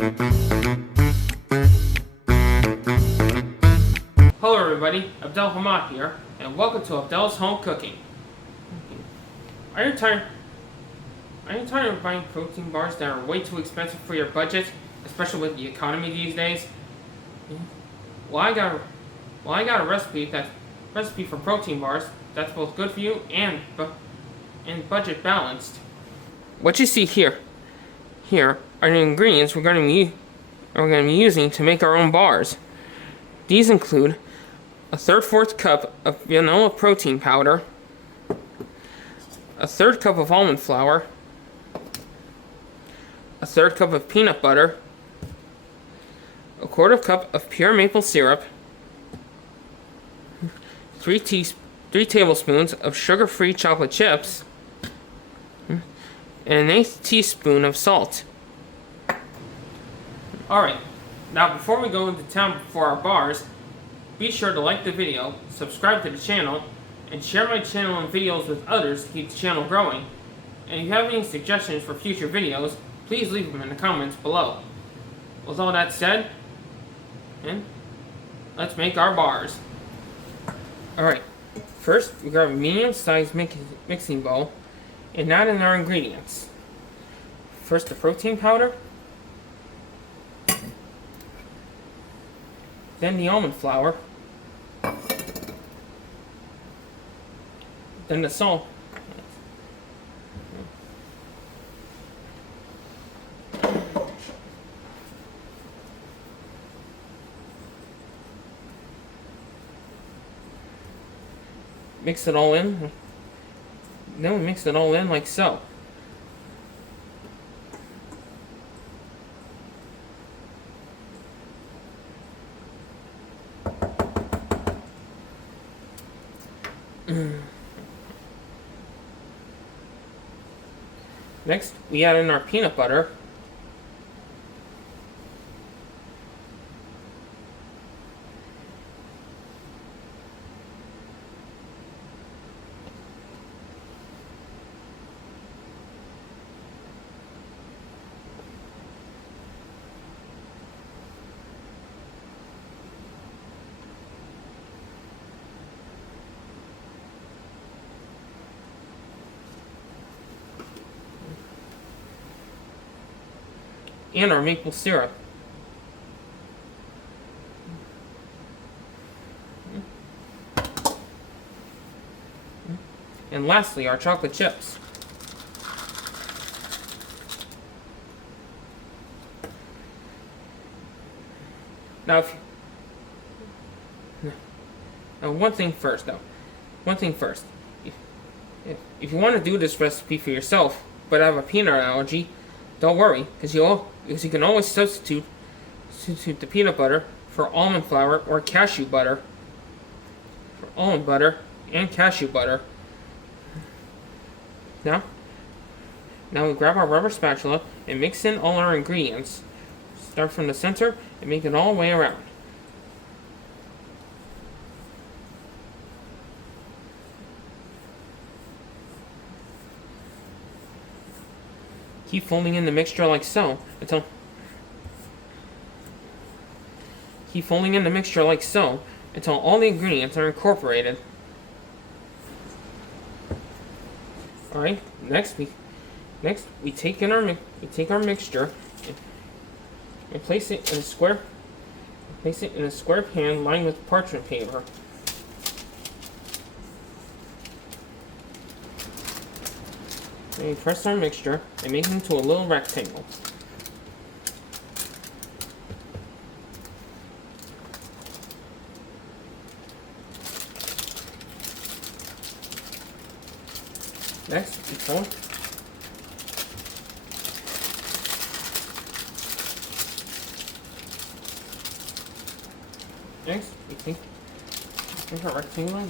Hello everybody, Abdel here, and welcome to Abdel's Home Cooking. Are you tired of buying protein bars that are way too expensive for your budget, especially with the economy these days? Well, I got a recipe for protein bars that's both good for you and budget balanced. What you see here are the ingredients we're going to be using to make our own bars. These include a 3/4 cup of vanilla protein powder, a 1/3 cup of almond flour, a 1/3 cup of peanut butter, a 1/4 cup of pure maple syrup, 3 tablespoons of sugar-free chocolate chips, and an 1/8 teaspoon of salt. Alright, now before we go into town for our bars, be sure to like the video, subscribe to the channel, and share my channel and videos with others to keep the channel growing. And if you have any suggestions for future videos, please leave them in the comments below. With all that said, let's make our bars. Alright, first we grab a medium-sized mixing bowl and add in our ingredients. First the protein powder, then the almond flour, then the salt, mix it all in. Then we mix it all in like so. Next, we add in our peanut butter. And our maple syrup. And lastly, our chocolate chips. Now, one thing first. If you want to do this recipe for yourself, but have a peanut allergy, don't worry, because you can always substitute the peanut butter for almond flour or cashew butter. For almond butter and cashew butter. Now we grab our rubber spatula and mix in all our ingredients. Start from the center and make it all the way around. Keep folding in the mixture like so until all the ingredients are incorporated. All right. Next we take our mixture and place it in a square. Place it in a square pan lined with parchment paper. Then we press our mixture and make it into a little rectangle. Next, we fold. Next, we take our rectangle.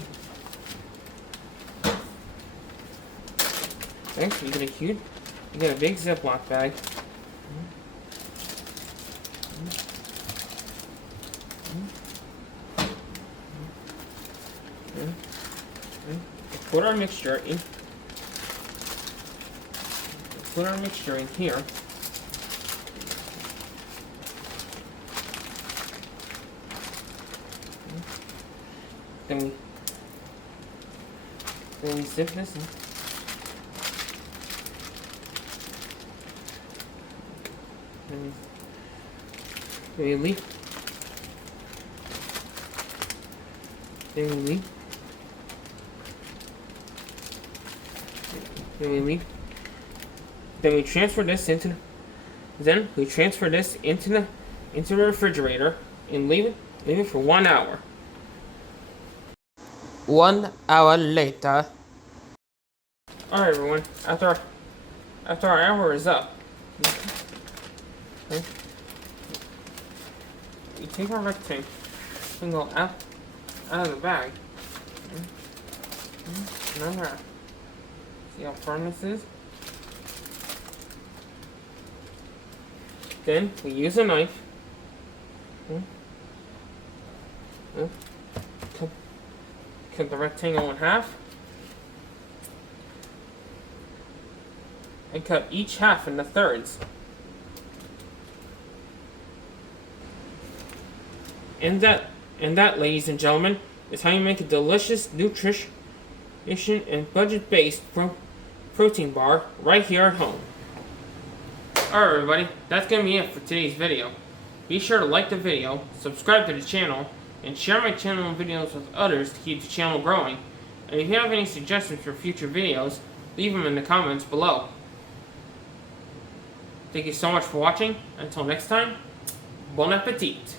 Next, you get a big Ziploc bag. Put our mixture in. Put our mixture in here. Then we zip this in. Then we leave. Then we leave. Then we leave. Then we transfer this into. Then we transfer this into the refrigerator and leave it for 1 hour. 1 hour later. Alright everyone, after our hour is up, okay, we take our rectangle and go out of the bag. Remember, see how firm this is? Then we use a knife. Cut the rectangle in half. And cut each half into thirds. And that, ladies and gentlemen, is how you make a delicious, nutritious, and budget-based protein bar right here at home. Alright everybody, that's going to be it for today's video. Be sure to like the video, subscribe to the channel, and share my channel and videos with others to keep the channel growing. And if you have any suggestions for future videos, leave them in the comments below. Thank you so much for watching. Until next time, bon appetit!